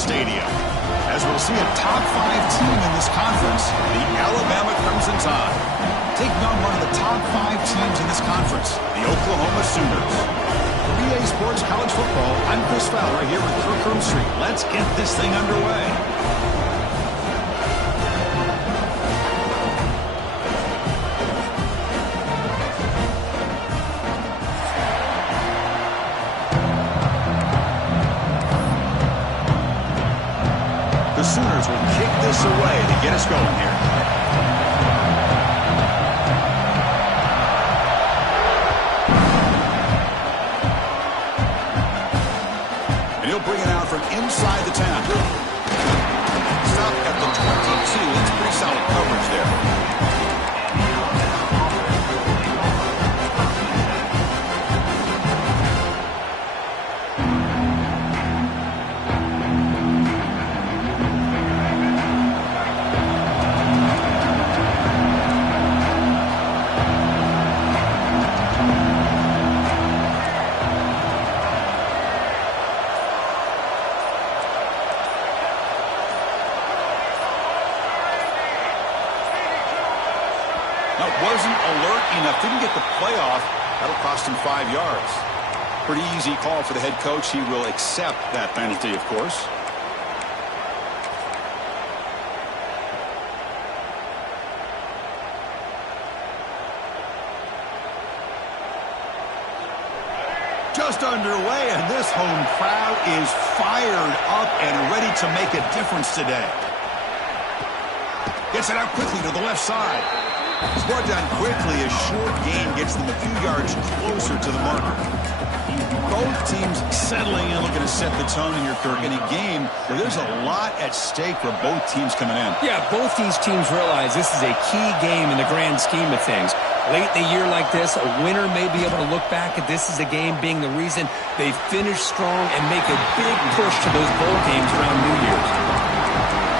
stadium. As we'll see a top 5 team in this conference, the Alabama Crimson Tide, taking on one of the top 5 teams in this conference, the Oklahoma Sooners. For EA Sports College Football, I'm Chris Fowler here with Kirk Street. Let's get this thing underway. The Sooners will kick this away to get us going here. And he'll bring it out from inside the 10. Stop at the 22. That's pretty solid coverage there. Wasn't alert enough. Didn't get the playoff. That'll cost him 5 yards. Pretty easy call for the head coach. He will accept that penalty, of course. Just underway, and this home crowd is fired up and ready to make a difference today. Gets it out quickly to the left side. It's brought down quickly. A short gain gets them a few yards closer to the marker. Both teams settling in, looking to set the tone here, Kirk, in a game where there's a lot at stake for both teams coming in. Yeah, both these teams realize this is a key game in the grand scheme of things. Late in a year like this, a winner may be able to look back at this as a game being the reason they finish strong and make a big push to those bowl games around New Year's.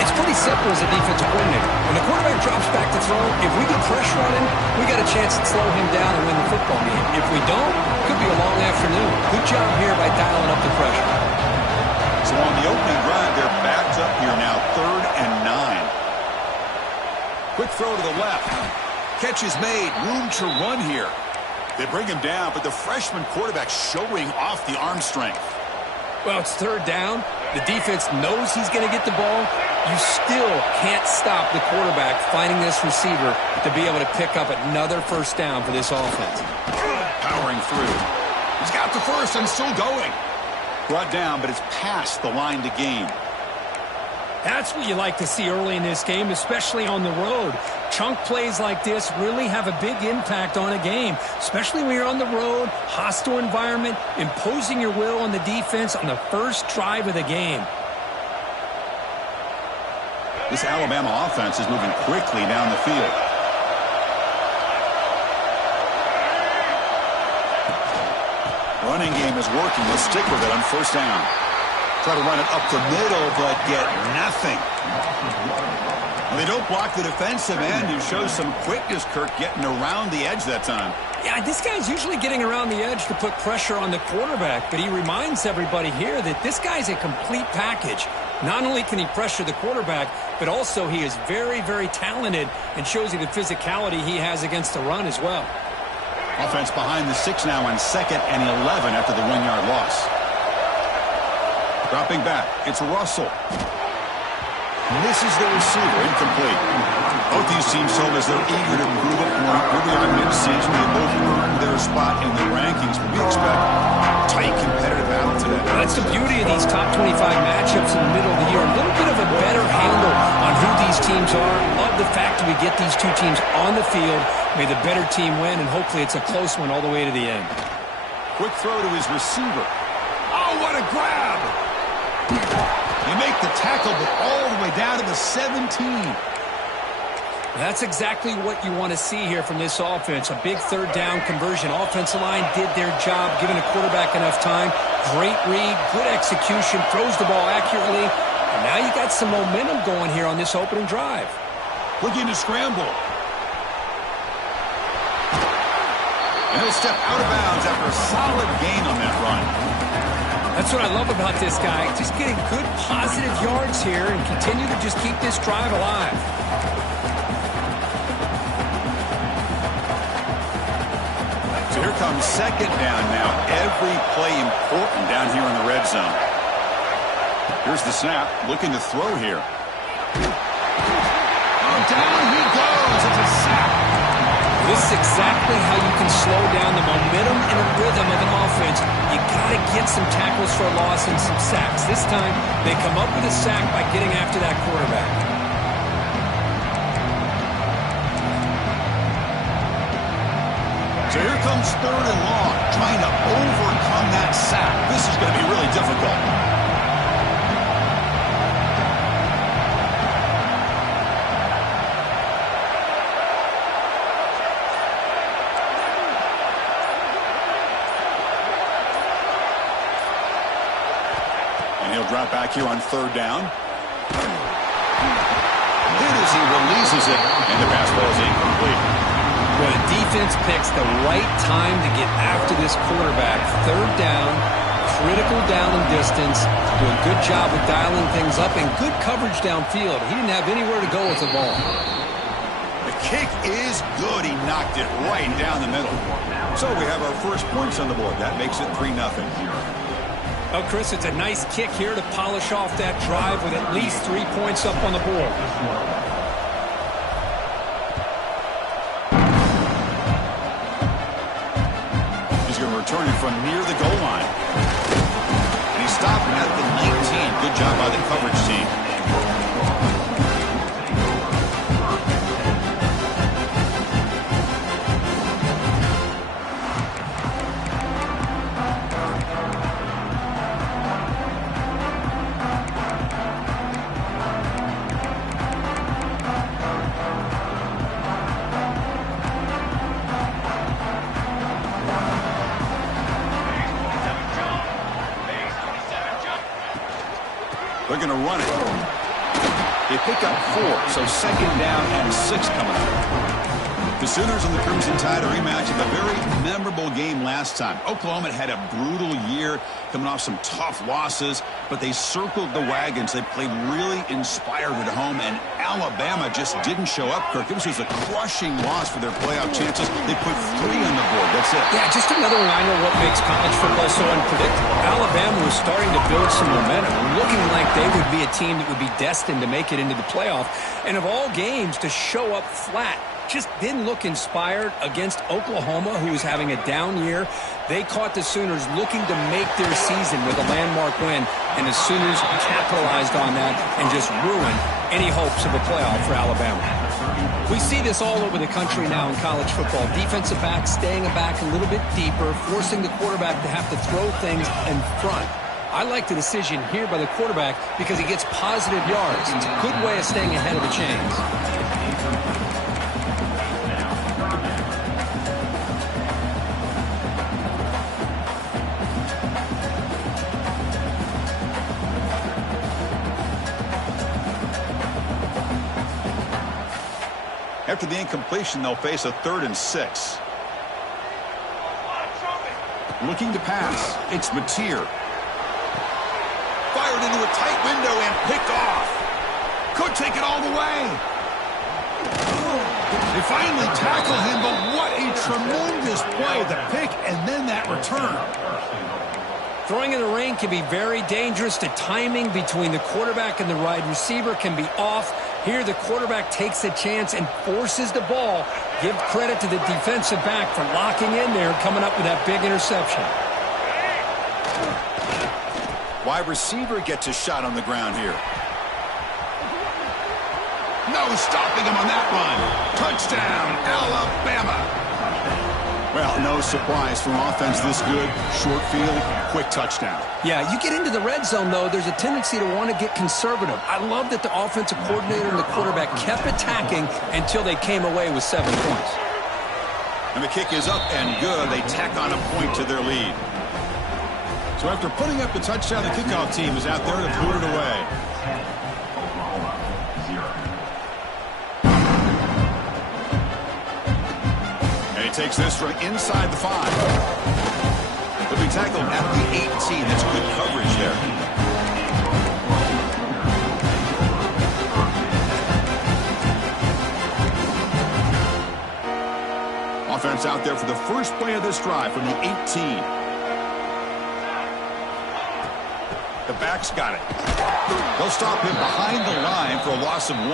It's pretty simple as a defensive coordinator. When the quarterback drops back to throw, if we get pressure on him, we got a chance to slow him down and win the football game. If we don't, it could be a long afternoon. Good job here by dialing up the pressure. So on the opening drive, they're backed up here now, 3rd and 9. Quick throw to the left. Catch is made. Room to run here. They bring him down, but the freshman quarterback showing off the arm strength. Well, it's 3rd down. The defense knows he's going to get the ball. You still can't stop the quarterback finding this receiver to be able to pick up another 1st down for this offense. Powering through. He's got the first and still going. Brought down, but it's past the line to gain. That's what you like to see early in this game, especially on the road. Chunk plays like this really have a big impact on a game, especially when you're on the road, hostile environment, imposing your will on the defense on the first drive of the game. This Alabama offense is moving quickly down the field. Running game is working. They'll stick with it on 1st down. Try to run it up the middle, but get nothing. Well, they don't block the defensive end, who shows some quickness, Kirk, getting around the edge that time. Yeah, this guy's usually getting around the edge to put pressure on the quarterback, but he reminds everybody here that this guy's a complete package. Not only can he pressure the quarterback, but also he is very, very talented and shows you the physicality he has against the run as well. Offense behind the 6 now on 2nd and 11 after the 1-yard loss. Dropping back, it's Russell. Misses the receiver, incomplete. Both these teams told us they're eager to prove a point. Here we are mid-season. They both earned their spot in the rankings, but we expect a tight, competitive battle today. That's the beauty of these top 25 matchups in the middle of the year. A little bit of a better handle on who these teams are. Love the fact that we get these two teams on the field. May the better team win, and hopefully it's a close one all the way to the end. Quick throw to his receiver. Oh, what a grab! You make the tackle, but all the way down to the 17. That's exactly what you want to see here from this offense. A big 3rd down conversion. Offensive line did their job, giving a quarterback enough time. Great read, good execution, throws the ball accurately. And now you got some momentum going here on this opening drive. Looking to scramble. And he'll step out of bounds after a solid gain on that run. That's what I love about this guy. Just getting good, positive yards here and continue to just keep this drive alive. So here comes second down now. Every play important down here in the red zone. Here's the snap. Looking to throw here. Oh, down he goes. It's a sack. This is exactly how you can slow down the momentum and the rhythm of an offense. You got to get some tackles for a loss and some sacks. This time, they come up with a sack by getting after that quarterback. So here comes third and long, trying to overcome that sack. This is going to be really difficult. Drop back here on third down. Hit as he releases it, and the pass ball is incomplete. Well, the defense picks the right time to get after this quarterback. Third down, critical down and distance. Do a good job of dialing things up and good coverage downfield. He didn't have anywhere to go with the ball. The kick is good. He knocked it right down the middle. So we have our first points on the board. That makes it 3-0. Oh, Chris, it's a nice kick here to polish off that drive with at least 3 points up on the board. He's going to return it from near the goal line. And he's stopped at the 19. Good job by the coverage team. They're going to run it. They pick up 4, so second down and 6 coming up. The Sooners and the Crimson Tide, a rematch of a very memorable game last time. Oklahoma had a brutal year, coming off some tough losses, but they circled the wagons. They played really inspired at home, and Alabama just didn't show up, Kirk. This was a crushing loss for their playoff chances. They put 3 on the board. That's it. Yeah, just another reminder of what makes college football so unpredictable. Alabama was starting to build some momentum, looking like they would be a team that would be destined to make it into the playoff. And of all games, to show up flat. Just didn't look inspired against Oklahoma, who was having a down year. They caught the Sooners looking to make their season with a landmark win, and the Sooners capitalized on that and just ruined any hopes of a playoff for Alabama. We see this all over the country now in college football. Defensive backs staying back a little bit deeper, forcing the quarterback to have to throw things in front. I like the decision here by the quarterback because he gets positive yards. It's a good way of staying ahead of the chains. After the incompletion, they'll face a 3rd and 6. Looking to pass. It's Mateer. Fired into a tight window and picked off. Could take it all the way. They finally tackle him, but what a tremendous play. The pick and then that return. Throwing in the rain can be very dangerous. The timing between the quarterback and the wide receiver can be off. Here, the quarterback takes a chance and forces the ball. Give credit to the defensive back for locking in there and coming up with that big interception. Wide receiver gets a shot on the ground here. No stopping him on that run. Touchdown, Alabama. Well, no surprise from offense this good. Short field, quick touchdown. Yeah, you get into the red zone, though, there's a tendency to want to get conservative. I love that the offensive coordinator and the quarterback kept attacking until they came away with 7 points. And the kick is up and good. They tack on a point to their lead. So after putting up the touchdown, the kickoff team is out there to boot it away. Takes this from inside the 5. He'll be tackled at the 18. That's good coverage. offense out there for the first play of this drive from the 18. The back's got it. They'll stop him behind the line for a loss of 1.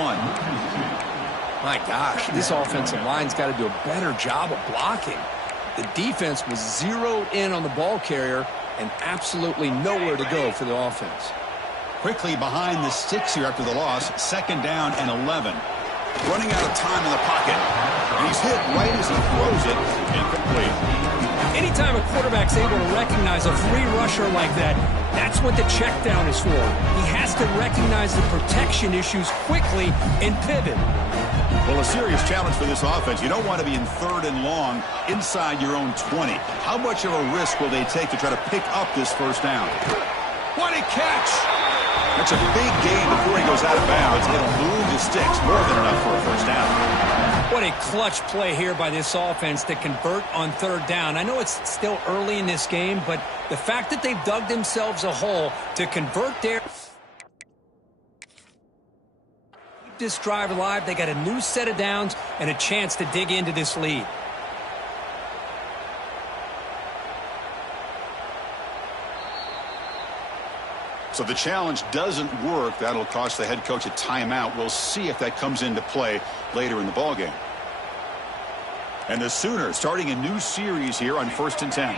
My gosh, this offensive line's got to do a better job of blocking. The defense was zeroed in on the ball carrier and absolutely nowhere to go for the offense. Quickly behind the sticks here after the loss. 2nd down and 11. Running out of time in the pocket. And he's hit right as he throws it. Incomplete. Anytime a quarterback's able to recognize a free rusher like that, that's what the check down is for. He has to recognize the protection issues quickly and pivot. Well, a serious challenge for this offense. You don't want to be in 3rd and long inside your own 20. How much of a risk will they take to try to pick up this 1st down? What a catch! That's a big gain before he goes out of bounds. It'll move the sticks, more than enough for a 1st down. What a clutch play here by this offense to convert on 3rd down. I know it's still early in this game, but the fact that they've dug themselves a hole to convert their... this drive alive, they got a new set of downs and a chance to dig into this lead. So the challenge doesn't work. That'll cost the head coach a timeout. We'll see if that comes into play later in the ballgame. And the Sooners starting a new series here on 1st and 10.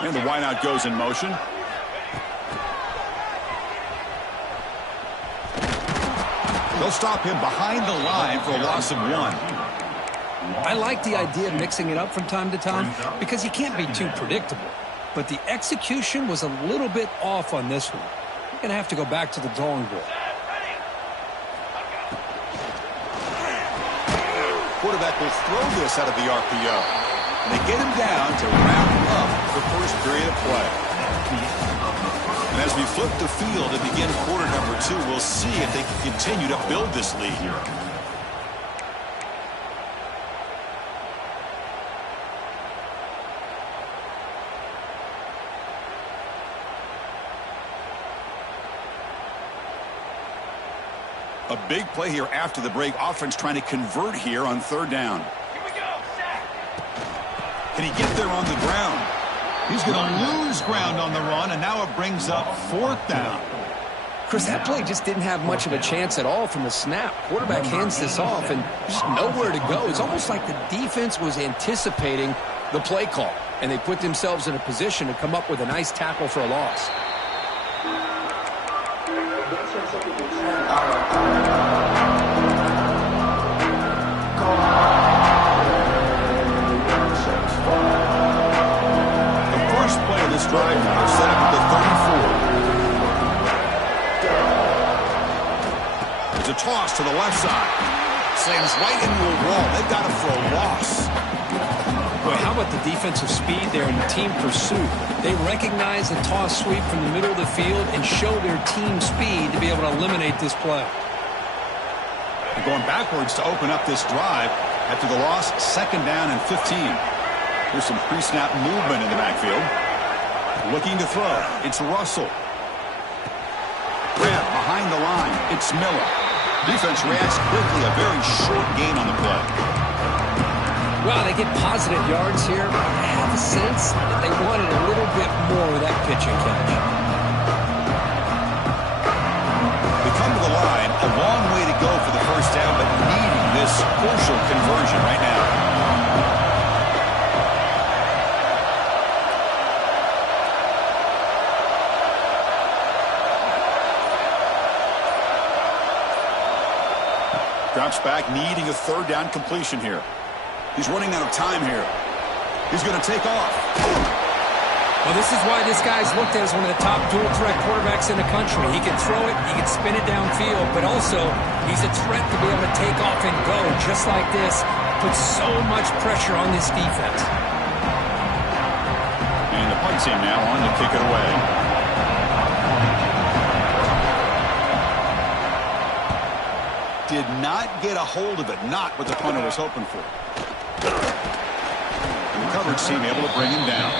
And the wideout goes in motion. They'll stop him behind the line for a loss of 1. I like the idea of mixing it up from time to time because you can't be too predictable. But the execution was a little bit off on this one. You're going to have to go back to the drawing board. Quarterback will throw this out of the RPO. And they get him down to round up the first period of play. And as we flip the field and begin quarter number 2, we'll see if they can continue to build this lead here. A big play here after the break. Offense trying to convert here on 3rd down. Here we go, sack. Can he get there on the ground? He's going to lose ground on the run, and now it brings up 4th down. Chris, that play just didn't have much of a chance at all from the snap. Quarterback hands this off and just nowhere to go. It's almost like the defense was anticipating the play call, and they put themselves in a position to come up with a nice tackle for a loss. The first play of this drive now set up at the 34. There's a toss to the left side. Slams right into a wall. They've got him for a loss. Boy, how about the defensive speed there in the team pursuit? They recognize the toss sweep from the middle of the field and show their team speed to be able to eliminate this play. They're going backwards to open up this drive after the loss. 2nd down and 15. Here's some pre-snap movement in the backfield. Looking to throw. It's Russell. Grab behind the line. It's Miller. Defense reacts quickly. A very short gain on the play. Well, they get positive yards here, but I have a sense that they wanted a little bit more with that pitch and catch. They come to the line. A long way to go for the 1st down, but needing this crucial conversion right now. Drops back, needing a 3rd down completion here. He's running out of time here. He's going to take off. Well, this is why this guy's looked at as one of the top dual-threat quarterbacks in the country. He can throw it, he can spin it downfield, but also he's a threat to be able to take off and go just like this. Puts so much pressure on this defense. And the punt team now on to kick it away. Did not get a hold of it. Not what the punter was hoping for. And the coverage team able to bring him down.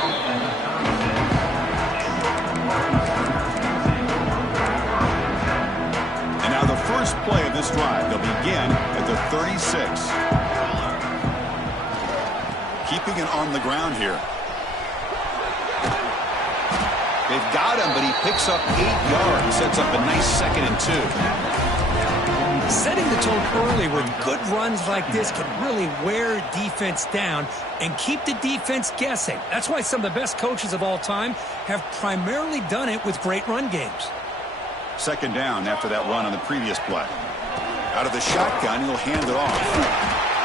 And now the first play of this drive. They'll begin at the 36. keeping it on the ground here. They've got him, but he picks up 8 yards. Sets up a nice 2nd and 2. Setting the tone early with good runs like this can really wear defense down and keep the defense guessing. That's why some of the best coaches of all time have primarily done it with great run games. 2nd down after that run on the previous play. Out of the shotgun, he'll hand it off.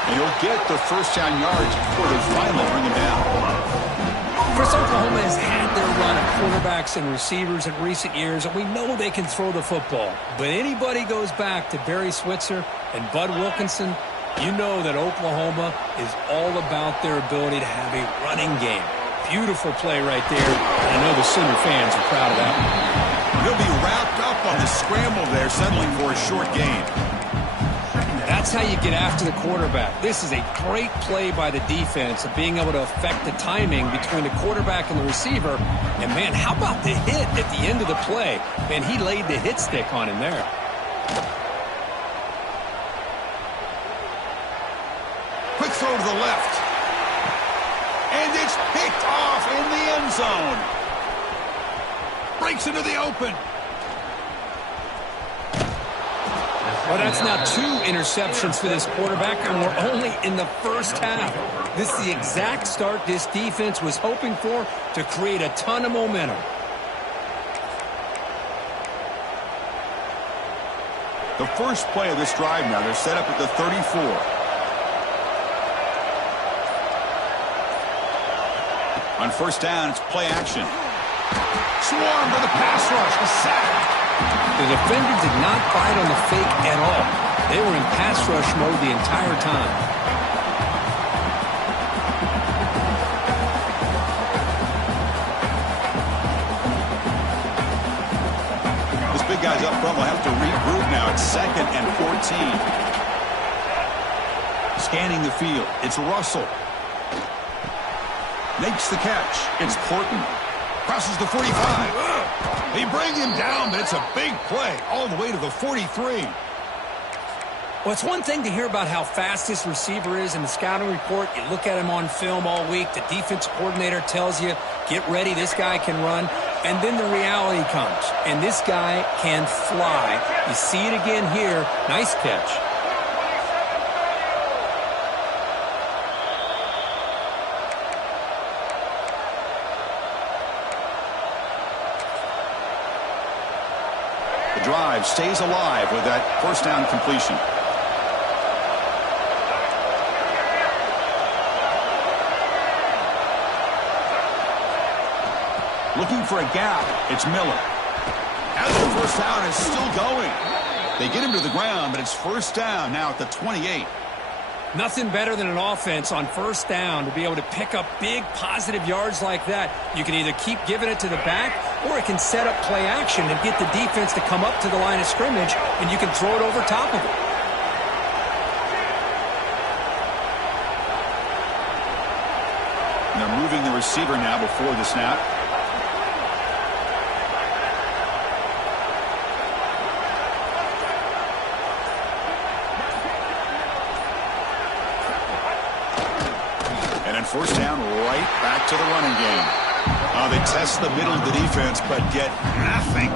And he'll get the first down yards before they finally bring him down. Chris, Oklahoma has had their run of quarterbacks and receivers in recent years, and we know they can throw the football. But anybody goes back to Barry Switzer and Bud Wilkinson, you know that Oklahoma is all about their ability to have a running game. Beautiful play right there, and I know the Sooner fans are proud of that one. He'll be wrapped up on the scramble there, settling for a short gain. That's how you get after the quarterback. This is a great play by the defense of being able to affect the timing between the quarterback and the receiver. And, man, how about the hit at the end of the play? Man, he laid the hit stick on him there. Quick throw to the left. And it's picked off in the end zone. Breaks into the open. Well, that's now 2 interceptions for this quarterback, and we're only in the first half. This is the exact start this defense was hoping for to create a ton of momentum. The first play of this drive now, they're set up at the 34. On first down, it's play action. Swarm for the pass rush, a sack. The defender did not bite on the fake at all. They were in pass rush mode the entire time. This big guy's up front will have to regroup now. It's 2nd and 14. Scanning the field. It's Russell. Makes the catch. It's Porton. Crosses the 45. They bring him down, but it's a big play all the way to the 43. Well, it's one thing to hear about how fast this receiver is in the scouting report. You look at him on film all week. The defense coordinator tells you, get ready, this guy can run. And then the reality comes, and this guy can fly. You see it again here. Nice catch. Drive stays alive with that first down completion. Looking for a gap. It's Miller. And the first down is still going. They get him to the ground, but it's first down now at the 28. Nothing better than an offense on first down to be able to pick up big positive yards like that. You can either keep giving it to the back, or it can set up play action and get the defense to come up to the line of scrimmage, and you can throw it over top of it. And they're moving the receiver now before the snap. First down, right back to the running game. They test the middle of the defense, but get nothing.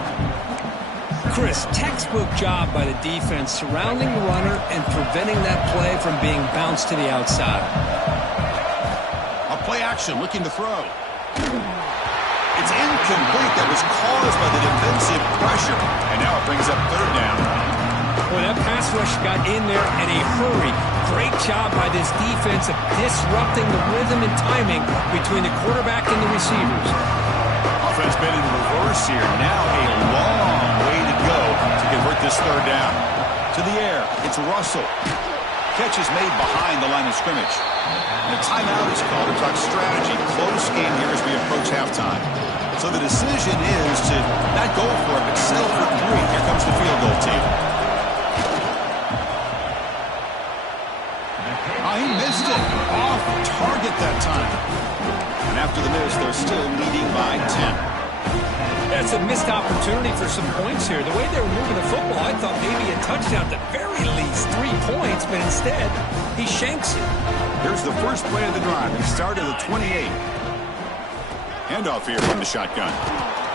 Chris, textbook job by the defense surrounding the runner and preventing that play from being bounced to the outside. A play action, looking to throw. It's incomplete. That was caused by the defensive pressure. And now it brings up third down. Boy, that pass rush got in there in a hurry. Great job by this defense of disrupting the rhythm and timing between the quarterback and the receivers. Offense been in reverse here. Now a long way to go to convert this third down. To the air, it's Russell. Catch is made behind the line of scrimmage. And a timeout is called to talk strategy. Close game here as we approach halftime. So the decision is to not go for it, but settle for 3. Here comes the field goal team. He missed it. Off target that time. And after the miss, they're still leading by 10. That's a missed opportunity for some points here. The way they were moving the football, I thought maybe a touchdown at the very least, 3 points, but instead, he shanks it. Here's the first play of the drive. He started at the 28. Handoff here from the shotgun.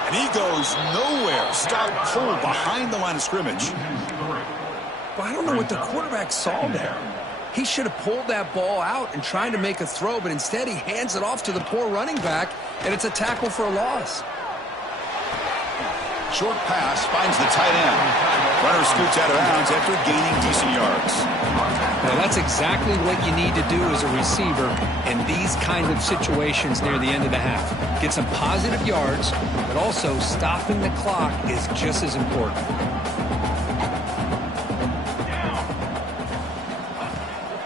And he goes nowhere. Stop pulled behind the line of scrimmage. Well, I don't know what the quarterback saw there. He should have pulled that ball out and tried to make a throw, but instead he hands it off to the poor running back, and it's a tackle for a loss. Short pass finds the tight end. Runner scoots out of bounds after gaining decent yards. Well, that's exactly what you need to do as a receiver in these kind of situations near the end of the half. Get some positive yards, but also stopping the clock is just as important.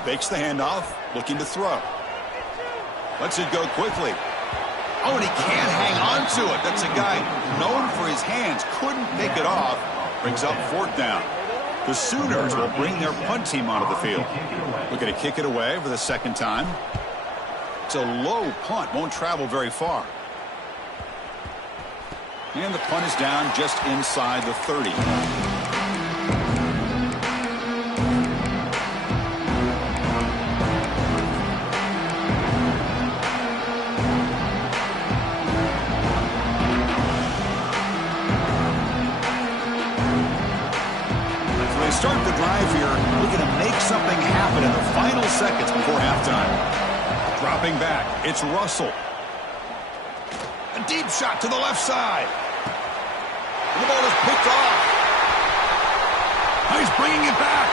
Fakes the handoff, looking to throw. Lets it go quickly. Oh, and he can't hang on to it. That's a guy known for his hands. Couldn't pick it off. Brings up 4th down. The Sooners will bring their punt team onto the field. Looking to kick it away for the 2nd time. It's a low punt. Won't travel very far. And the punt is down just inside the 30. Start the drive here, looking to make something happen in the final seconds before halftime. Dropping back, it's Russell. A deep shot to the left side. The ball is picked off. He's bringing it back.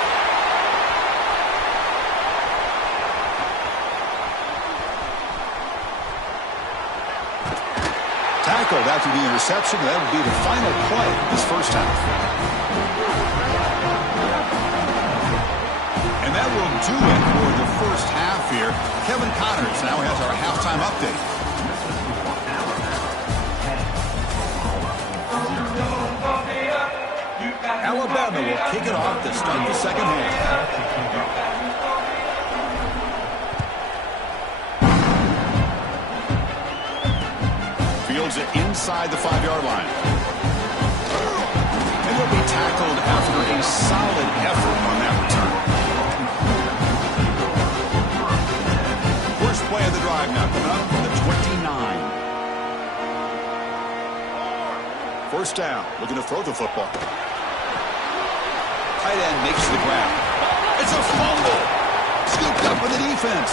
Tackled after the interception. That would be the final play of this first half. And that will do it for the first half here. Kevin Connors now has our halftime update. Alabama will kick it off to start the second half. Fields it inside the 5-yard line. And he'll be tackled after a solid effort on that return. First play of the drive now coming up from the 29. First down, looking to throw the football. Tight end makes the grab. It's a fumble. Scooped up by the defense.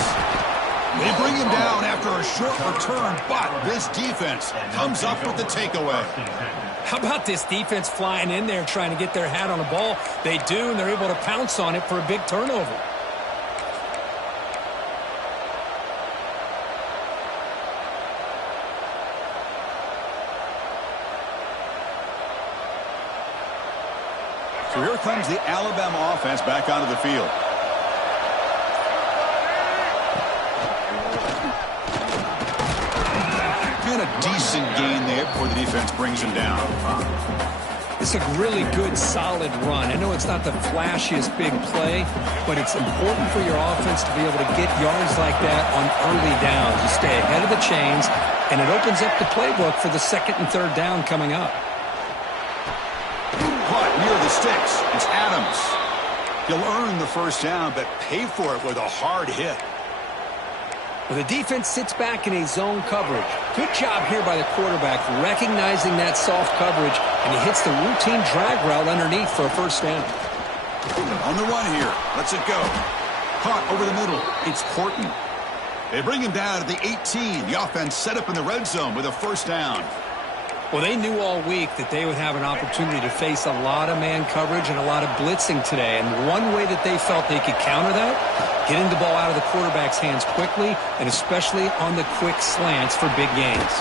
They bring him down after a short return, but this defense comes up with the takeaway. How about this defense flying in there trying to get their hat on the ball? They do, and they're able to pounce on it for a big turnover. So here comes the Alabama offense back onto the field. And a decent gain there before the defense brings him down. It's a really good, solid run. I know it's not the flashiest big play, but it's important for your offense to be able to get yards like that on early downs. You stay ahead of the chains, and it opens up the playbook for the 2nd and 3rd down coming up. Caught near the sticks. It's Adams. He'll earn the first down, but pay for it with a hard hit. Well, the defense sits back in a zone coverage. Good job here by the quarterback, recognizing that soft coverage, and he hits the routine drag route underneath for a first down. On the run here. Lets it go. Caught over the middle. It's Horton. They bring him down at the 18. The offense set up in the red zone with a first down. Well, they knew all week that they would have an opportunity to face a lot of man coverage and a lot of blitzing today. And one way that they felt they could counter that, getting the ball out of the quarterback's hands quickly, and especially on the quick slants for big gains.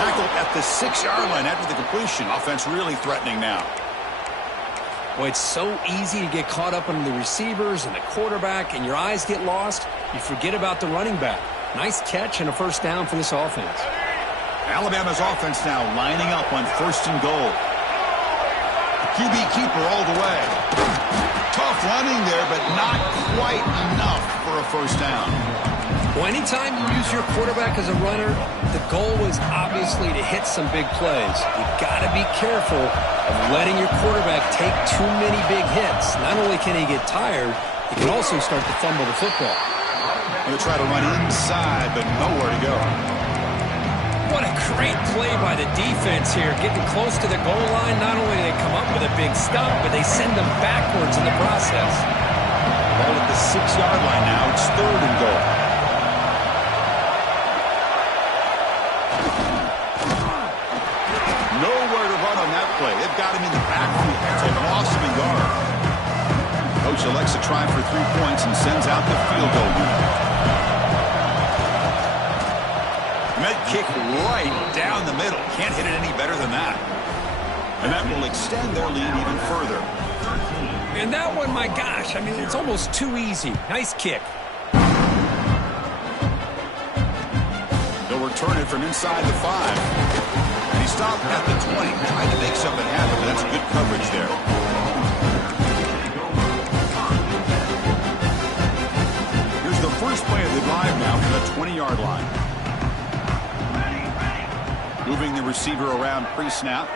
Tackled at the 6-yard line after the completion. Offense really threatening now. Well, it's so easy to get caught up on the receivers and the quarterback, and your eyes get lost. You forget about the running back. Nice catch and a first down for this offense. Alabama's offense now lining up on 1st and goal. QB keeper all the way. Tough running there, but not quite enough for a first down. Well, anytime you use your quarterback as a runner, the goal is obviously to hit some big plays. You got to be careful of letting your quarterback take too many big hits. Not only can he get tired, he can also start to fumble the football. Going to try to run inside, but nowhere to go. What a great play by the defense here. Getting close to the goal line, not only do they come up with a big stop, but they send them backwards in the process. Ball at the 6-yard line now. It's 3rd and goal. Nowhere to run on that play. They've got him in the backfield. It's a loss of a yard. Coach elects to try for 3 points and sends out the field goal unit. Med kick right down the middle. Can't hit it any better than that. And that will extend their lead even further. And that one, my gosh, I mean, it's almost too easy. Nice kick. They'll return it from inside the 5. And he stopped at the 20. Trying to make something happen, but that's good coverage there. Here's the first play of the drive now from the 20-yard line. Moving the receiver around pre-snap.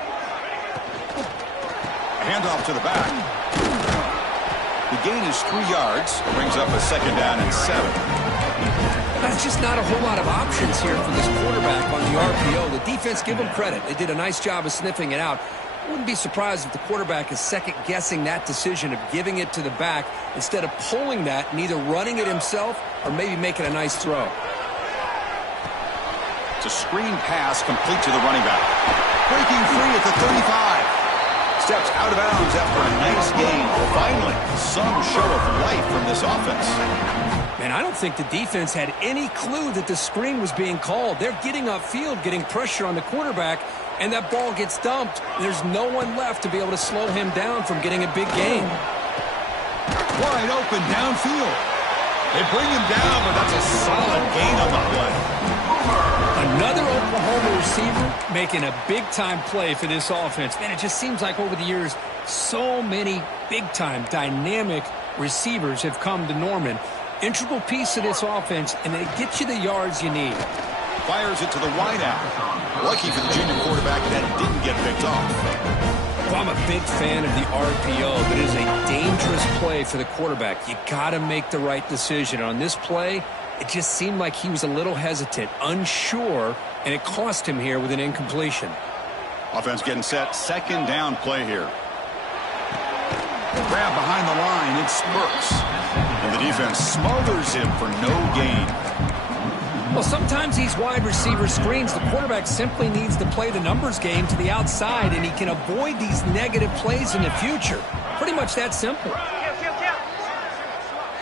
Handoff to the back. The gain is 3 yards. Brings up a 2nd down and 7. That's just not a whole lot of options here for this quarterback on the RPO. The defense, give them credit. They did a nice job of sniffing it out. Wouldn't be surprised if the quarterback is second-guessing that decision of giving it to the back instead of pulling that and either running it himself or maybe making a nice throw. It's a screen pass complete to the running back. Breaking free at the 35. Steps out of bounds after a nice gain. Finally, some show of life from this offense. Man, I don't think the defense had any clue that the screen was being called. They're getting upfield, getting pressure on the quarterback, and that ball gets dumped. There's no one left to be able to slow him down from getting a big gain. Wide open downfield. They bring him down, but that's a solid gain on the play. Another Oklahoma receiver making a big-time play for this offense. Man, it just seems like over the years, so many big-time, dynamic receivers have come to Norman. Integral piece of this offense, and they get you the yards you need. Fires it to the wideout. Lucky for the junior quarterback that didn't get picked off. Well, I'm a big fan of the RPO, but it is a dangerous play for the quarterback. You got to make the right decision. On this play, it just seemed like he was a little hesitant, unsure, and it cost him here with an incompletion. Offense getting set. 2nd down play here. Grab behind the line. It spurts. And the defense smothers him for no gain. Well, sometimes these wide receiver screens, the quarterback simply needs to play the numbers game to the outside, and he can avoid these negative plays in the future. Pretty much that simple.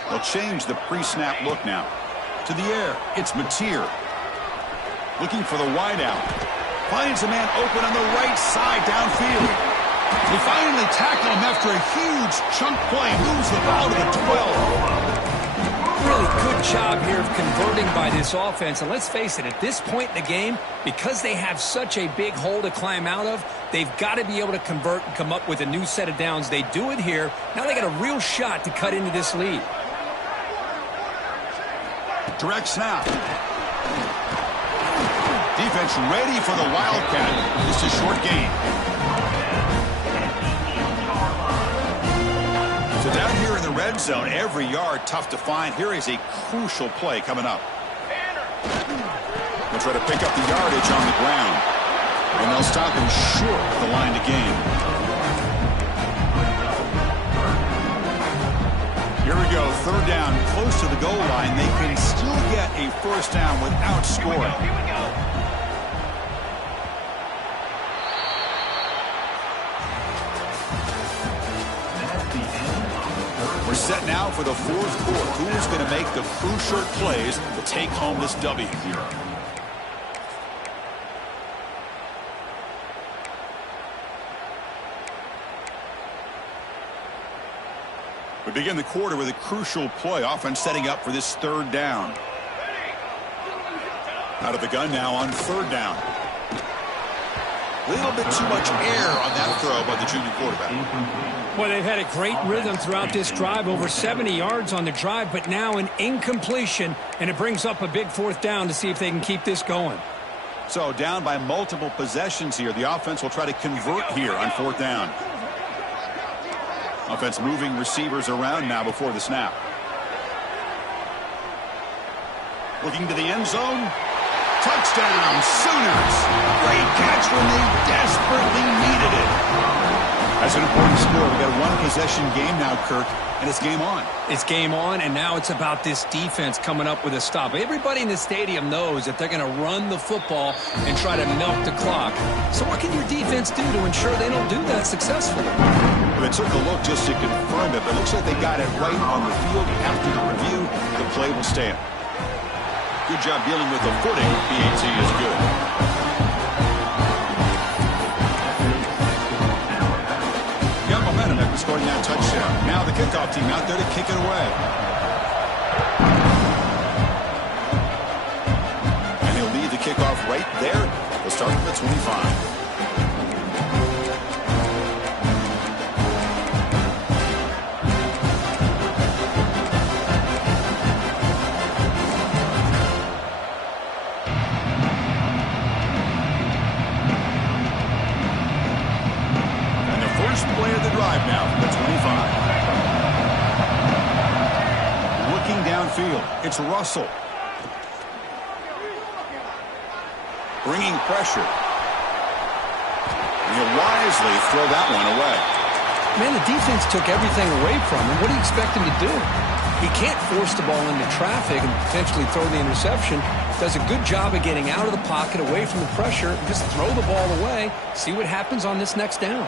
They'll change the pre-snap look now. To the air, it's Mateer. Looking for the wideout. Finds a man open on the right side downfield. They finally tackle him after a huge chunk play. Moves the ball to the 12. Really good job here of converting by this offense. And let's face it, at this point in the game, because they have such a big hole to climb out of, they've got to be able to convert and come up with a new set of downs. They do it here. Now they got a real shot to cut into this lead. Direct snap. Defense ready for the Wildcat. Just a short gain. So down here in the red zone, every yard tough to find. Here is a crucial play coming up. They'll try to pick up the yardage on the ground. And they'll stop him short of the line to gain. Here we go, 3rd down, close to the goal line. They can still get a 1st down without scoring. We're set now for the 4th quarter. Who's going to make the crucial plays to take home this W here? We begin the quarter with a crucial play. Offense setting up for this 3rd down. Out of the gun now on 3rd down. A little bit too much air on that throw by the junior quarterback. Well, they've had a great rhythm throughout this drive, over 70 yards on the drive, but now an incompletion, and it brings up a big fourth down to see if they can keep this going. So down by multiple possessions here. The offense will try to convert here on fourth down. Offense moving receivers around now before the snap. Looking to the end zone. Touchdown, Sooners. Great catch when they desperately needed it. That's an important score. We've got a one-possession game now, Kirk, and it's game on. It's game on, and now it's about this defense coming up with a stop. Everybody in the stadium knows that they're going to run the football and try to milk the clock. So what can your defense do to ensure they don't do that successfully? Well, they took a look just to confirm it, but it looks like they got it right on the field. After the review, the play will stand. Good job dealing with the footing. PAT is good. Got momentum after scoring that touchdown. Now the kickoff team out there to kick it away. And he'll lead the kickoff right there. We'll start from the 25. Play of the drive now from the 25. Looking downfield, it's Russell. Bringing pressure. And he'll wisely throw that one away. Man, the defense took everything away from him. What do you expect him to do? He can't force the ball into traffic and potentially throw the interception. Does a good job of getting out of the pocket, away from the pressure, and just throw the ball away. See what happens on this next down.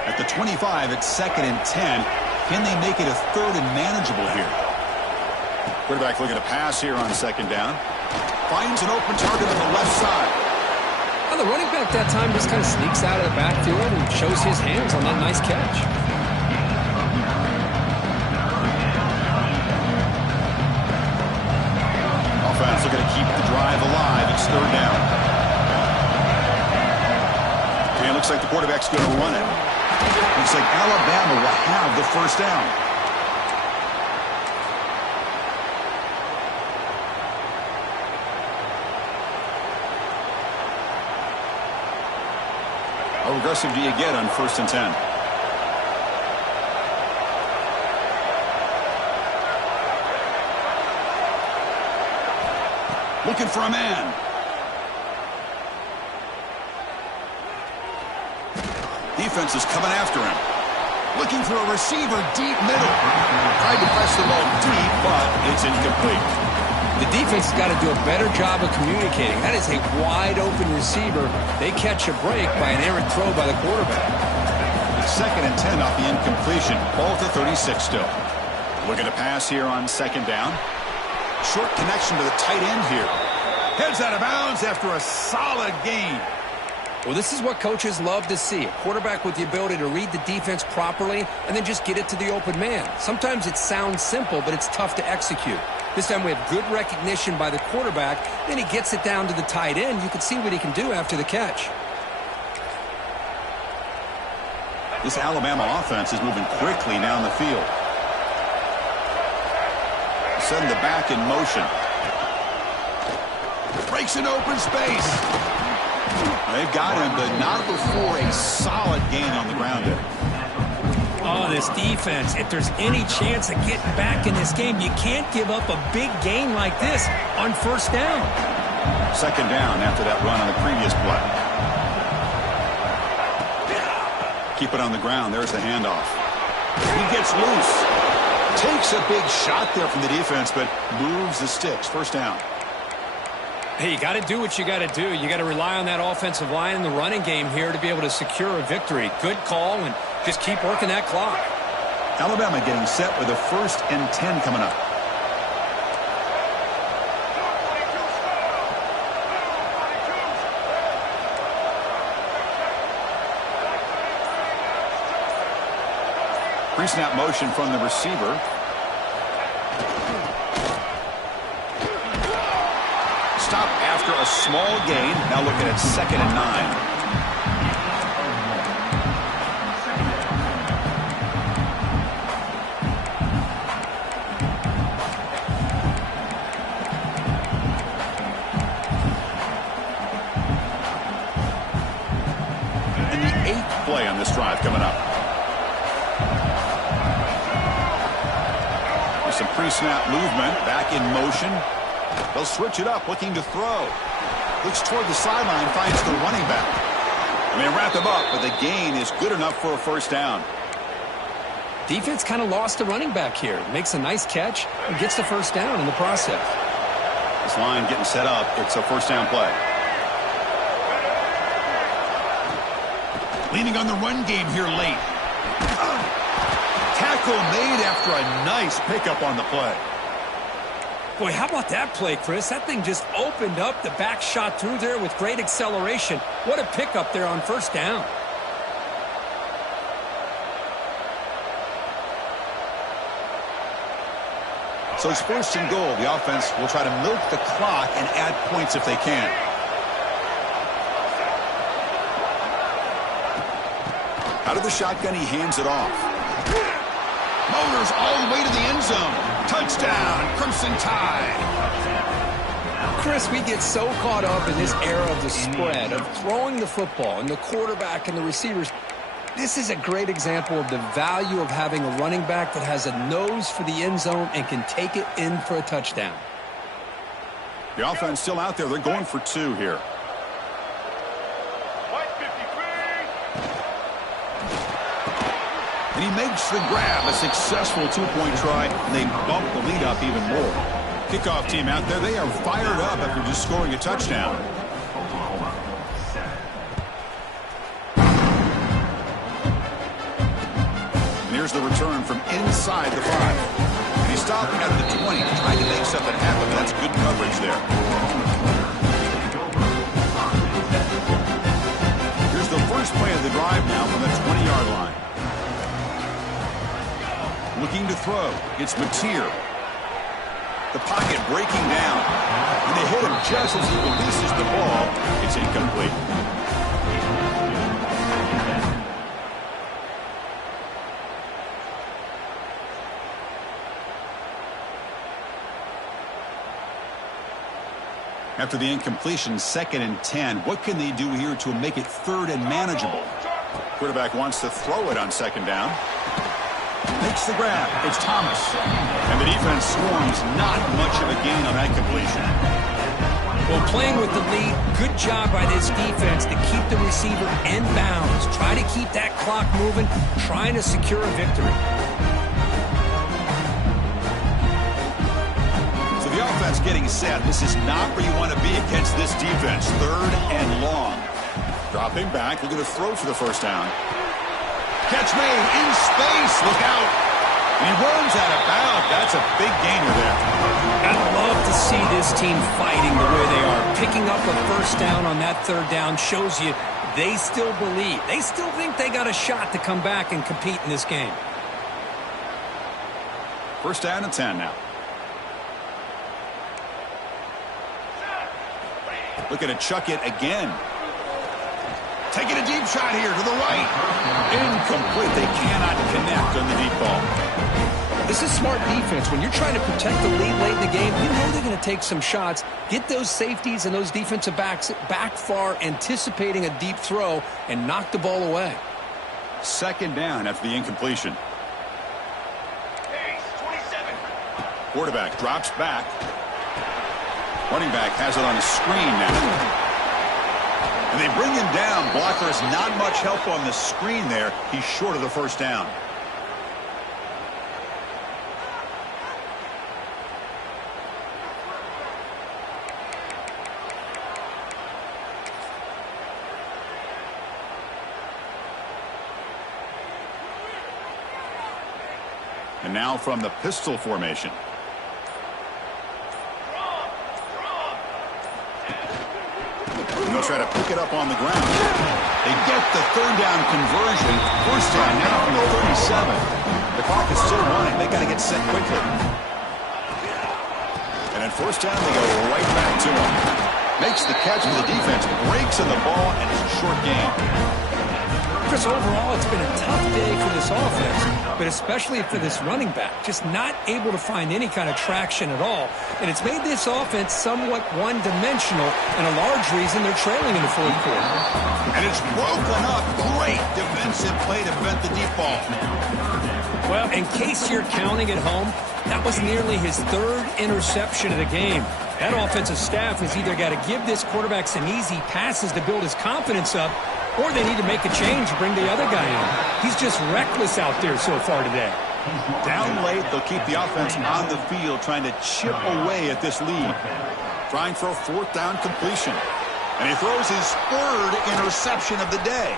At the 25, it's 2nd and 10. Can they make it a 3rd and manageable here? Quarterback looking to pass here on 2nd down. Finds an open target on the left side. Well, the running back that time just kind of sneaks out of the backfield and shows his hands on that nice catch. Offense looking to keep the drive alive. It's 3rd down. And it looks like the quarterback's going to run it. Looks like Alabama will have the 1st down. How aggressive do you get on 1st and 10? Looking for a man. Defense is coming after him. Looking for a receiver deep middle. Tried to press the ball deep, but it's incomplete. The defense has got to do a better job of communicating. That is a wide-open receiver. They catch a break by an errant throw by the quarterback. It's 2nd and 10 off the incompletion. Ball to 36 still. Looking to pass here on 2nd down. Short connection to the tight end here. Heads out of bounds after a solid gain. Well, this is what coaches love to see. A quarterback with the ability to read the defense properly and then just get it to the open man. Sometimes it sounds simple, but it's tough to execute. This time we have good recognition by the quarterback. Then he gets it down to the tight end. You can see what he can do after the catch. This Alabama offense is moving quickly down the field. Send the back in motion. Breaks an open space. They've got him, but not before a solid gain on the ground there. Oh, this defense, if there's any chance of getting back in this game, you can't give up a big gain like this on 1st down. 2nd down after that run on the previous play. Keep it on the ground. There's the handoff. He gets loose. Takes a big shot there from the defense, but moves the sticks. 1st down. Hey, you got to do what you got to do. You got to rely on that offensive line in the running game here to be able to secure a victory. Good call, and just keep working that clock. Alabama getting set with a 1st and 10 coming up. Pre-snap motion from the receiver. Stop after a small gain. Now looking at 2nd and 9. Play on this drive coming up. There's some pre-snap movement, back in motion. They'll switch it up, looking to throw. Looks toward the sideline, finds the running back. And they wrap him up, but the gain is good enough for a first down. Defense kind of lost the running back here. Makes a nice catch and gets the first down in the process. This line getting set up. It's a first down play. Leaning on the run game here late. Tackle made after a nice pickup on the play. Boy, how about that play, Chris? That thing just opened up. The back shot through there with great acceleration. What a pickup there on first down. So it's 1st and goal. The offense will try to milk the clock and add points if they can. Out of the shotgun, he hands it off. Motors all the way to the end zone. Touchdown, Crimson Tide. Chris, we get so caught up in this era of the spread, of throwing the football and the quarterback and the receivers. This is a great example of the value of having a running back that has a nose for the end zone and can take it in for a touchdown. The offense still out there. They're going for 2 here. And he makes the grab, a successful 2-point try, and they bump the lead up even more. Kickoff team out there, they are fired up after just scoring a touchdown. And here's the return from inside the 5. And he stopped at the 20, trying to make something happen. That's good coverage there. Here's the first play of the drive now from the 20-yard line. Looking to throw. It's Mateer. The pocket breaking down. And they hit him just as he releases the ball. It's incomplete. After the incompletion, 2nd and 10. What can they do here to make it 3rd and manageable? Quarterback wants to throw it on 2nd down. Makes the grab. It's Thomas. And the defense swarms. Not much of a gain on that completion. Well, playing with the lead, good job by this defense to keep the receiver in bounds. Try to keep that clock moving, trying to secure a victory. So the offense getting set. This is not where you want to be against this defense. 3rd and long. Dropping back. Looking to throw for the first down. Catch made in space. Look out. And he runs out of bounds. That's a big gainer there. I'd love to see this team fighting the way they are. Picking up a first down on that 3rd down shows you they still believe. They still think they got a shot to come back and compete in this game. First down and 10 now. Looking to chuck it again. Taking a deep shot here to the right. Incomplete. They cannot connect on the deep ball. This is smart defense. When you're trying to protect the lead late in the game, you know they're going to take some shots, get those safeties and those defensive backs back far, anticipating a deep throw, and knock the ball away. 2nd down after the incompletion. Quarterback drops back. Running back has it on a screen now. And they bring him down. Blocker has not much help on the screen there. He's short of the first down. And now from the pistol formation. And they'll try to pick it up on the ground. They get the 3rd down conversion. First down now from the 37. The clock is still running. They got to get set quickly. And at first down, they go right back to him. Makes the catch for the defense, breaks in the ball, and it's a short game. Chris, overall, it's been a tough day for this offense, but especially for this running back. Just not able to find any kind of traction at all. And it's made this offense somewhat one-dimensional, and a large reason they're trailing in the fourth quarter. And it's broken up. Great defensive play to prevent the deep ball. Well, in case you're counting at home, that was nearly his third interception of the game. That offensive staff has either got to give this quarterback some easy passes to build his confidence up, or they need to make a change and bring the other guy in. He's just reckless out there so far today. Down late, they'll keep the offense on the field trying to chip away at this lead. Trying for a fourth down completion. And he throws his third interception of the day.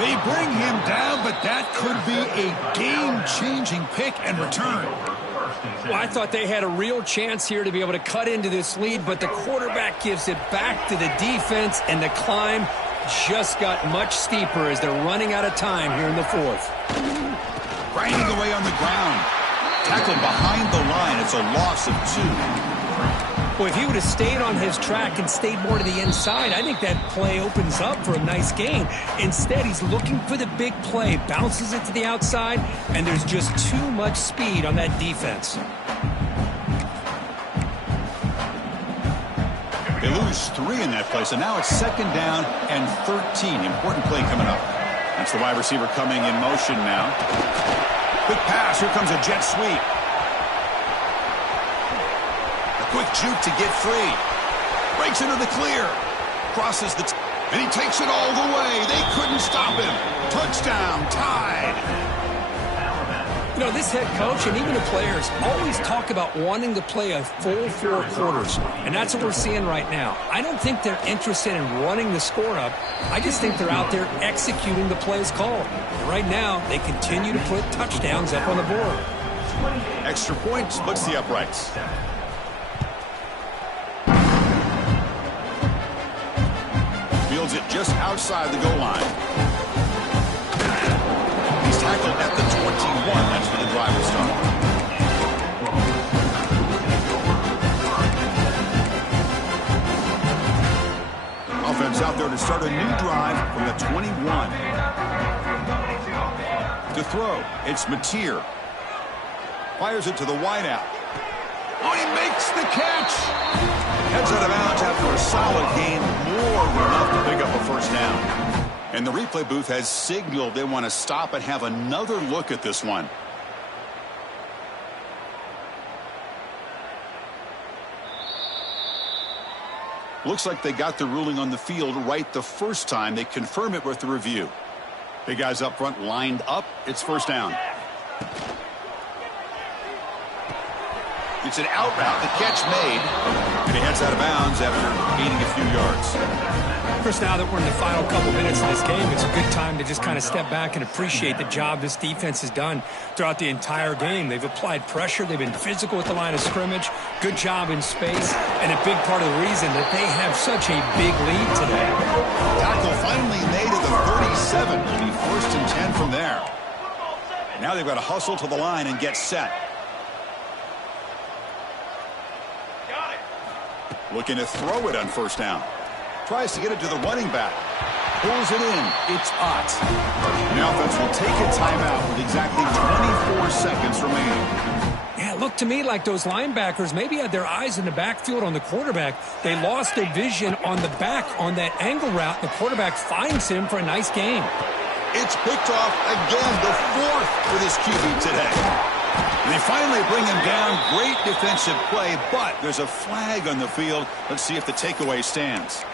They bring him down, but that could be a game-changing pick and return. Well, I thought they had a real chance here to be able to cut into this lead, but the quarterback gives it back to the defense, and the climb just got much steeper as they're running out of time here in the fourth. Grinding away on the ground. Tackled behind the line. It's a loss of 2. Well, if he would have stayed on his track and stayed more to the inside, I think that play opens up for a nice gain. Instead, he's looking for the big play, bounces it to the outside, and there's just too much speed on that defense. They lose 3 in that play, so now it's second down and 13. Important play coming up. That's the wide receiver coming in motion now. Quick pass. Here comes a jet sweep. Quick juke to get free. Breaks into the clear. Crosses the... and he takes it all the way. They couldn't stop him. Touchdown, tied. You know, this head coach and even the players always talk about wanting to play a full 4 quarters. And that's what we're seeing right now. I don't think they're interested in running the score up. I just think they're out there executing the plays called. And right now, they continue to put touchdowns up on the board. Extra point splits the uprights. Fields it just outside the goal line. He's tackled at the 21. That's where the drive will start. Offense out there to start a new drive from the 21. To throw, it's Mateer. Fires it to the wideout. Oh, he makes the catch. Heads out of bounds after a solid gain, more than enough to pick up a first down. And the replay booth has signaled they want to stop and have another look at this one. Looks like they got the ruling on the field right the first time. They confirm it with the review. Big guys up front lined up. It's first down. It's an out route, the catch made, and he heads out of bounds after gaining a few yards. Chris, now that we're in the final couple minutes of this game, it's a good time to just kind of step back and appreciate the job this defense has done throughout the entire game. They've applied pressure. They've been physical at the line of scrimmage. Good job in space, and a big part of the reason that they have such a big lead today. Tackle finally made at the 37. It'll be first and 10 from there. Now they've got to hustle to the line and get set. Looking to throw it on first down. Tries to get it to the running back. Pulls it in. It's Ott. And the offense will take a timeout with exactly 24 seconds remaining. Yeah, it looked to me like those linebackers maybe had their eyes in the backfield on the quarterback. They lost their vision on the back on that angle route. The quarterback finds him for a nice gain. It's picked off again, the 4th for this QB today. And they finally bring him down. Great defensive play, but there's a flag on the field. Let's see if the takeaway stands.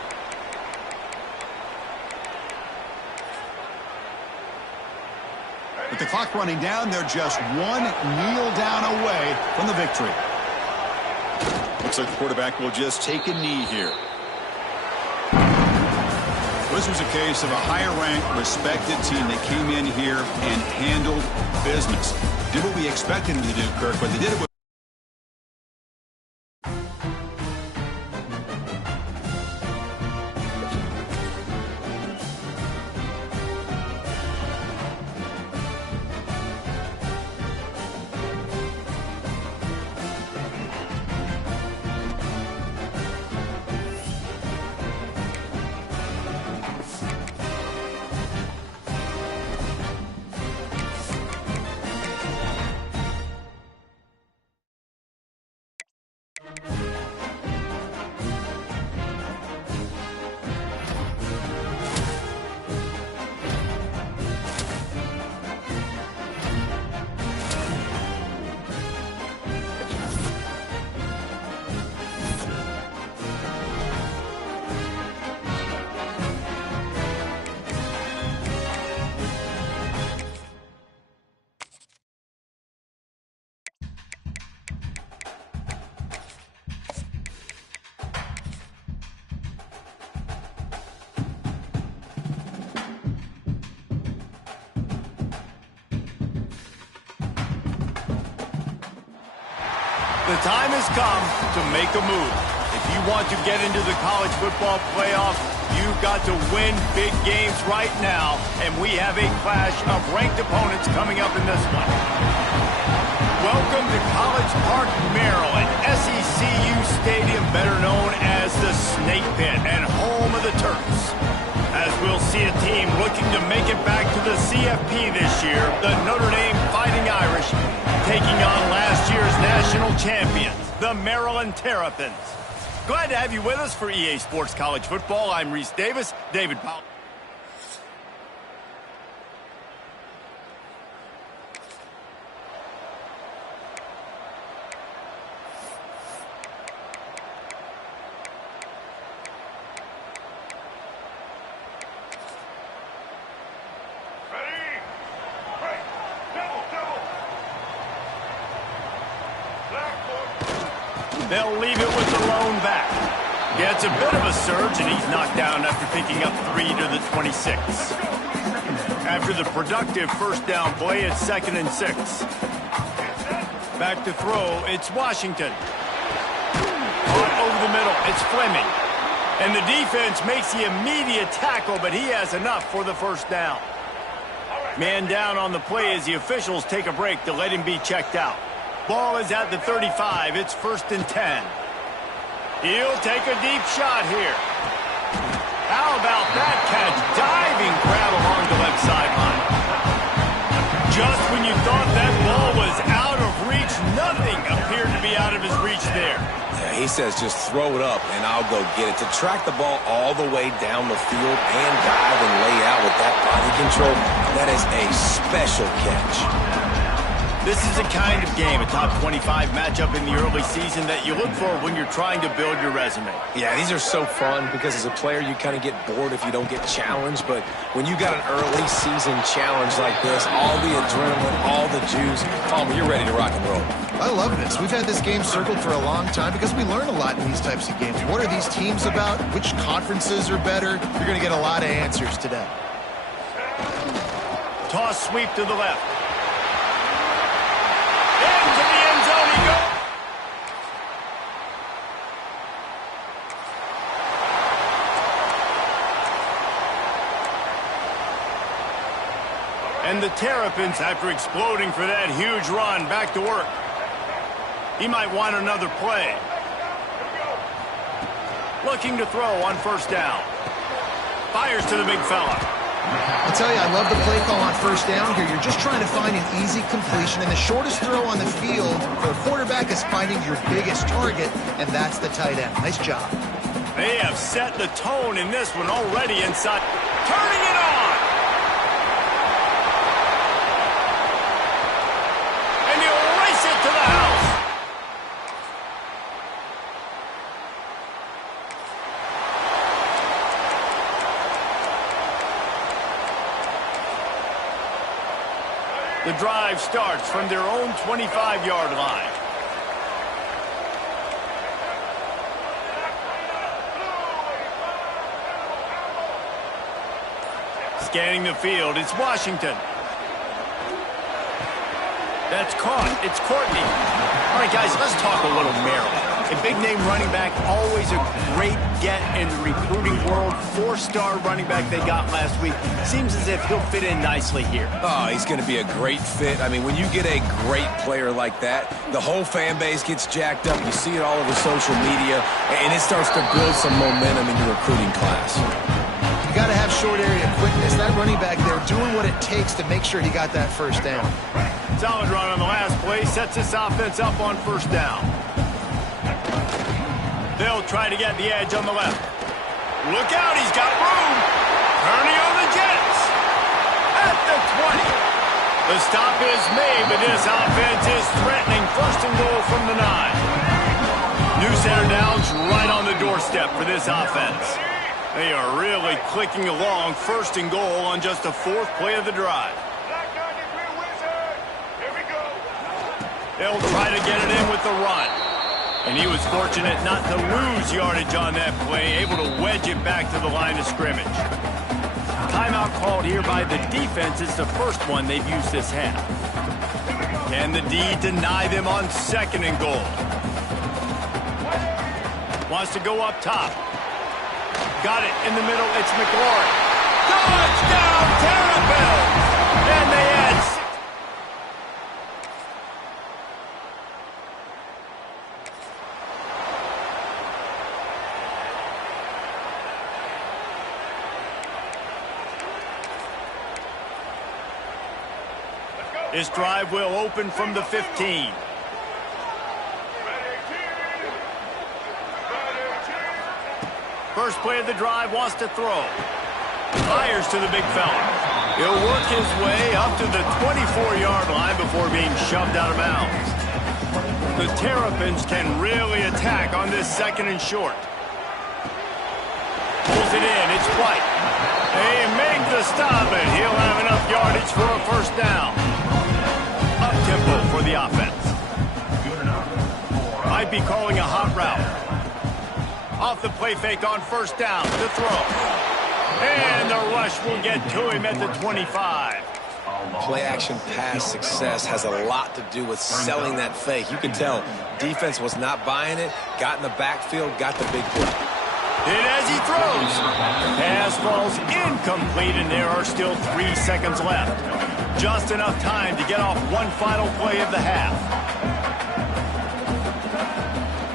With the clock running down, they're just one kneel down away from the victory. Looks like the quarterback will just take a knee here. This was a case of a higher-ranked, respected team that came in here and handled business. Did what we expected them to do, Kirk, but they did it with The time has come to make a move. If you want to get into the college football playoff, you've got to win big games right now, and we have a clash of ranked opponents coming up in this one. Welcome to College Park, Maryland, SECU Stadium, better known as the Snake Pit and home of the Terps. As we'll see a team looking to make it back to the CFP this year, the Notre Dame Fighting Irish taking on last year's national champions, the Maryland Terrapins. Glad to have you with us for EA Sports College Football. I'm Reese Davis. David Powell. They'll leave it with the lone back. Gets a bit of a surge, and he's knocked down after picking up 3 to the 26. After the productive first down play, it's 2nd and 6. Back to throw, it's Washington. Caught over the middle, it's Fleming. And the defense makes the immediate tackle, but he has enough for the first down. Man down on the play as the officials take a break to let him be checked out. Ball is at the 35. It's 1st and 10. He'll take a deep shot here. How about that catch? Diving grab along the left sideline. Just when you thought that ball was out of reach, nothing appeared to be out of his reach there. Yeah, he says just throw it up and I'll go get it. To track the ball all the way down the field and dive and lay out with that body control, that is a special catch. This is the kind of game, a top 25 matchup in the early season, that you look for when you're trying to build your resume. Yeah, these are so fun because as a player you kind of get bored if you don't get challenged, but when you got an early season challenge like this, all the adrenaline, all the juice, Palmer, you're ready to rock and roll. I love this. We've had this game circled for a long time because we learn a lot in these types of games. What are these teams about? Which conferences are better? You're going to get a lot of answers today. Toss sweep to the left. Into the end zone he goes. And the Terrapins, after exploding for that huge run, back to work. He might want another play. Looking to throw on first down. Fires to the big fella. I'll tell you, I love the play call on first down here. You're just trying to find an easy completion, and the shortest throw on the field for a quarterback is finding your biggest target, and that's the tight end. Nice job. They have set the tone in this one already inside. Turning it on! And he'll race it to the house. The drive starts from their own 25-yard line. Scanning the field, it's Washington. That's caught. It's Courtney. All right, guys, let's talk a little Maryland. A big-name running back, always a great get in the recruiting world. 4-star running back they got last week. Seems as if he'll fit in nicely here. Oh, he's going to be a great fit. I mean, when you get a great player like that, the whole fan base gets jacked up. You see it all over social media, and it starts to build some momentum in your recruiting class. You got to have short area quickness. That running back there doing what it takes to make sure he got that first down. Solid run on the last play. Sets this offense up on first down. They'll try to get the edge on the left. Look out, he's got room. Turning on the Jets. At the 20. The stop is made, but this offense is threatening. 1st and goal from the 9. New center downs right on the doorstep for this offense. They are really clicking along. 1st and goal on just the 4th play of the drive. They'll try to get it in with the run. And he was fortunate not to lose yardage on that play, able to wedge it back to the line of scrimmage. Timeout called here by the defense. It's the first one they've used this half. Can the D deny them on 2nd and goal? Wants to go up top. Got it in the middle. It's McLaurin. Touchdown, Terrapins! And they add 6. This drive will open from the 15. First play of the drive, wants to throw. Fires to the big fella. He'll work his way up to the 24-yard line before being shoved out of bounds. The Terrapins can really attack on this second and short. Pulls it in, it's White. They make the stop, and he'll have enough yardage for a first down. Up-tempo for the offense. Might be calling a hot route. Off the play fake on first down to throw. And the rush will get to him at the 25. Play action pass success has a lot to do with selling that fake. You can tell defense was not buying it, got in the backfield, got the big play. Hit as he throws. Pass falls incomplete, and there are still 3 seconds left. Just enough time to get off one final play of the half.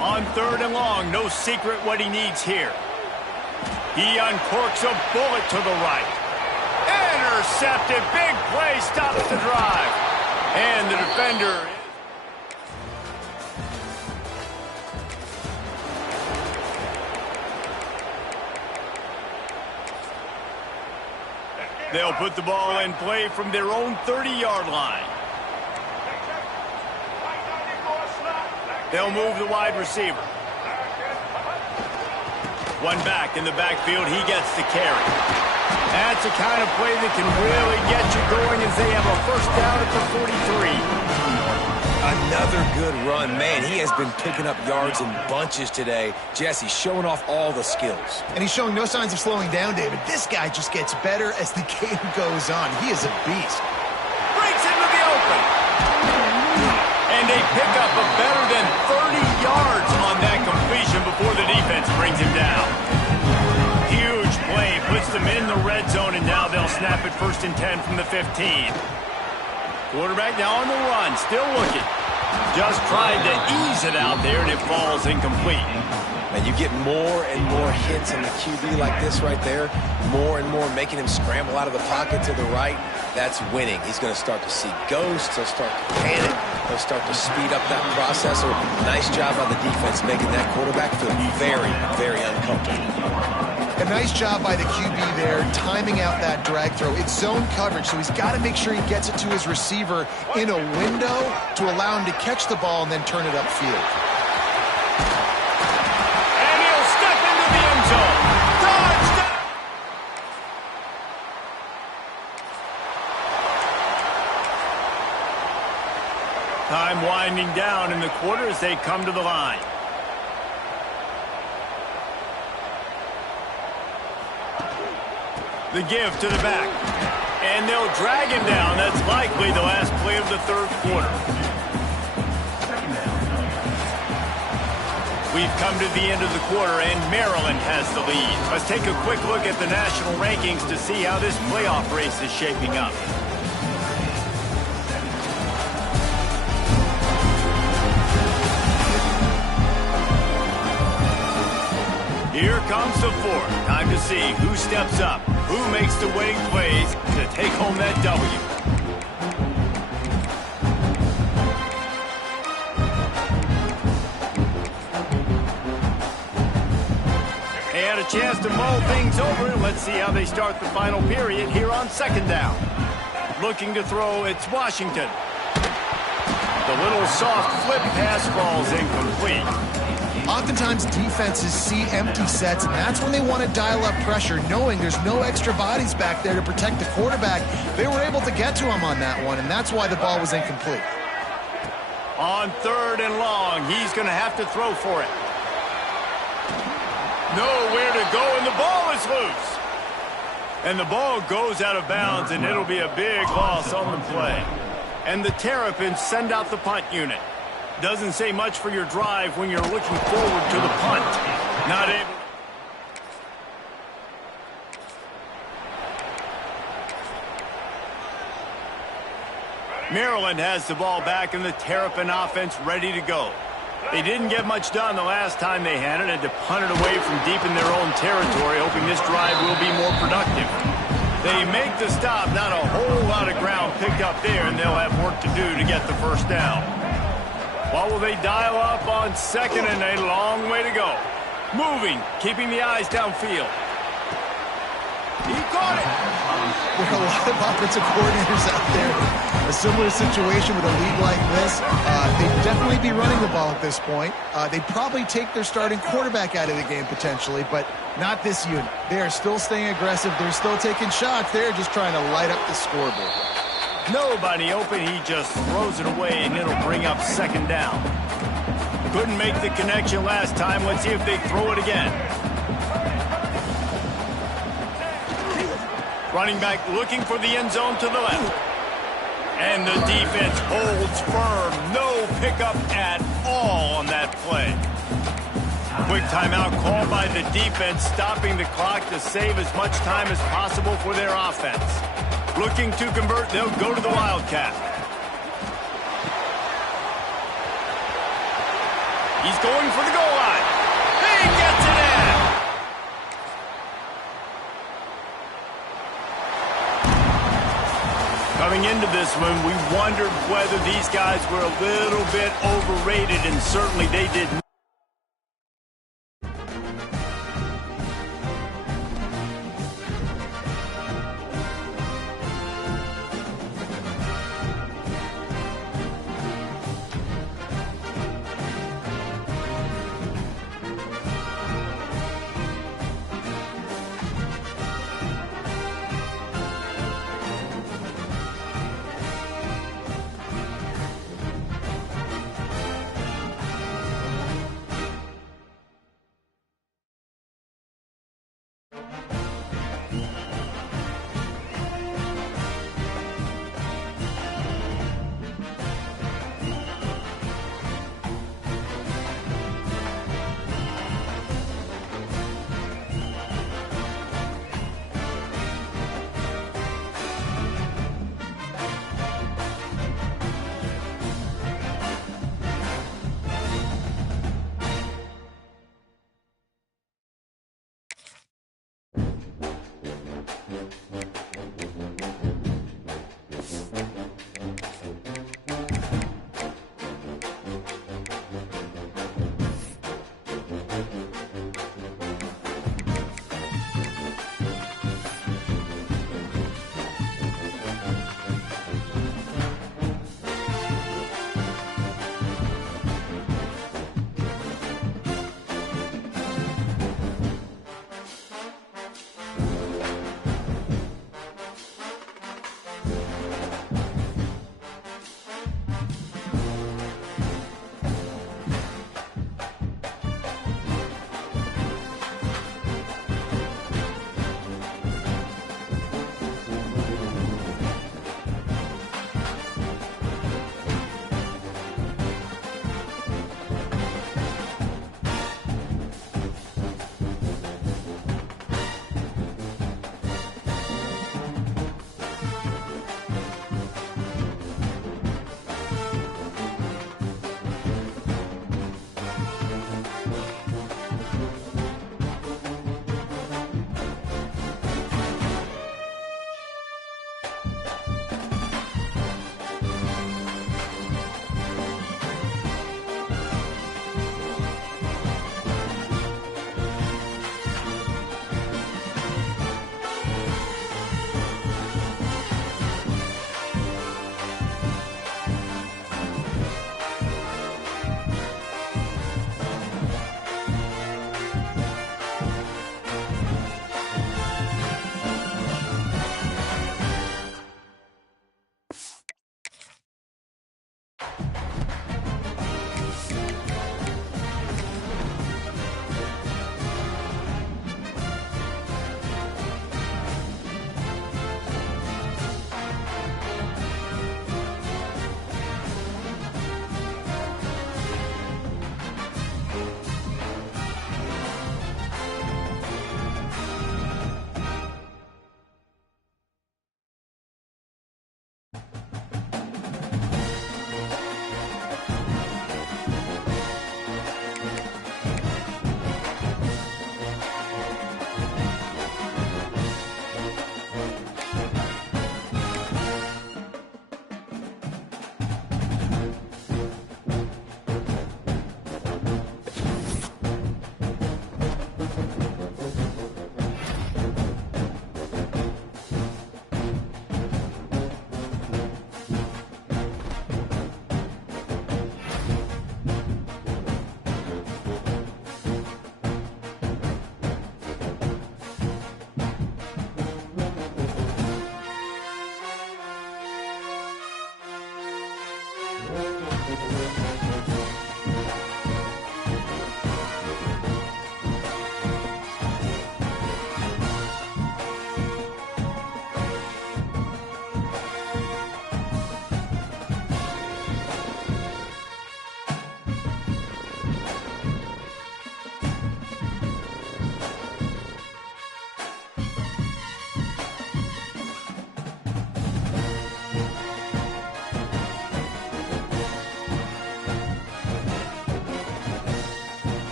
On third and long, no secret what he needs here. He uncorks a bullet to the right. Intercepted. Big play stops the drive. And the defender... They'll put the ball in play from their own 30-yard line. They'll move the wide receiver. One back in the backfield. He gets the carry. That's the kind of play that can really get you going as they have a first down at the 43. Another good run. Man, he has been picking up yards in bunches today. Jesse showing off all the skills. And he's showing no signs of slowing down, David. This guy just gets better as the game goes on. He is a beast. Breaks into the open. And they pick up a better than 30 yards on that completion before the defense brings him down. Huge play, puts them in the red zone, and now they'll snap it 1st and 10 from the 15. Quarterback now on the run, still looking. Just tried to ease it out there, and it falls incomplete. And you get more and more hits on the QB like this right there, more and more making him scramble out of the pocket to the right. That's winning. He's going to start to see ghosts. He'll start to panic. He'll start to speed up that process. So nice job by the defense making that quarterback feel very, very uncomfortable. A nice job by the QB there, timing out that drag throw. It's zone coverage, so he's got to make sure he gets it to his receiver in a window to allow him to catch the ball and then turn it upfield. And he'll step into the end zone. Touchdown! Time winding down in the quarter as they come to the line. The give to the back. And they'll drag him down. That's likely the last play of the third quarter. We've come to the end of the quarter, and Maryland has the lead. Let's take a quick look at the national rankings to see how this playoff race is shaping up. Here comes the fourth. Time to see who steps up, who makes the winning plays to take home that W. They had a chance to mull things over. Let's see how they start the final period here on second down. Looking to throw, it's Washington. The little soft flip pass falls incomplete. Oftentimes, defenses see empty sets, and that's when they want to dial up pressure, knowing there's no extra bodies back there to protect the quarterback. They were able to get to him on that one, and that's why the ball was incomplete. On third and long, he's going to have to throw for it. Nowhere to go, and the ball is loose. And the ball goes out of bounds, and it'll be a big loss on the play. And the Terrapins send out the punt unit. Doesn't say much for your drive when you're looking forward to the punt. Not able. Maryland has the ball back and the Terrapin offense ready to go. They didn't get much done the last time they had it, and to punt it away from deep in their own territory, hoping this drive will be more productive. They make the stop, not a whole lot of ground picked up there, and they'll have work to do to get the first down. What will they dial up on second, and a long way to go. Moving, keeping the eyes downfield. He caught it. There are a lot of offensive coordinators out there. A similar situation with a league like this. They'd definitely be running the ball at this point. They'd probably take their starting quarterback out of the game potentially, but not this unit. They are still staying aggressive. They're still taking shots. They're just trying to light up the scoreboard. Nobody open. He just throws it away, and it'll bring up second down. Couldn't make the connection last time. Let's see if they throw it again. Running back looking for the end zone to the left. And the defense holds firm. No pickup at all on that play. Quick timeout called by the defense, stopping the clock to save as much time as possible for their offense. Looking to convert, they'll go to the Wildcat. He's going for the goal line. He gets it in. Coming into this one, we wondered whether these guys were a little bit overrated, and certainly they did not.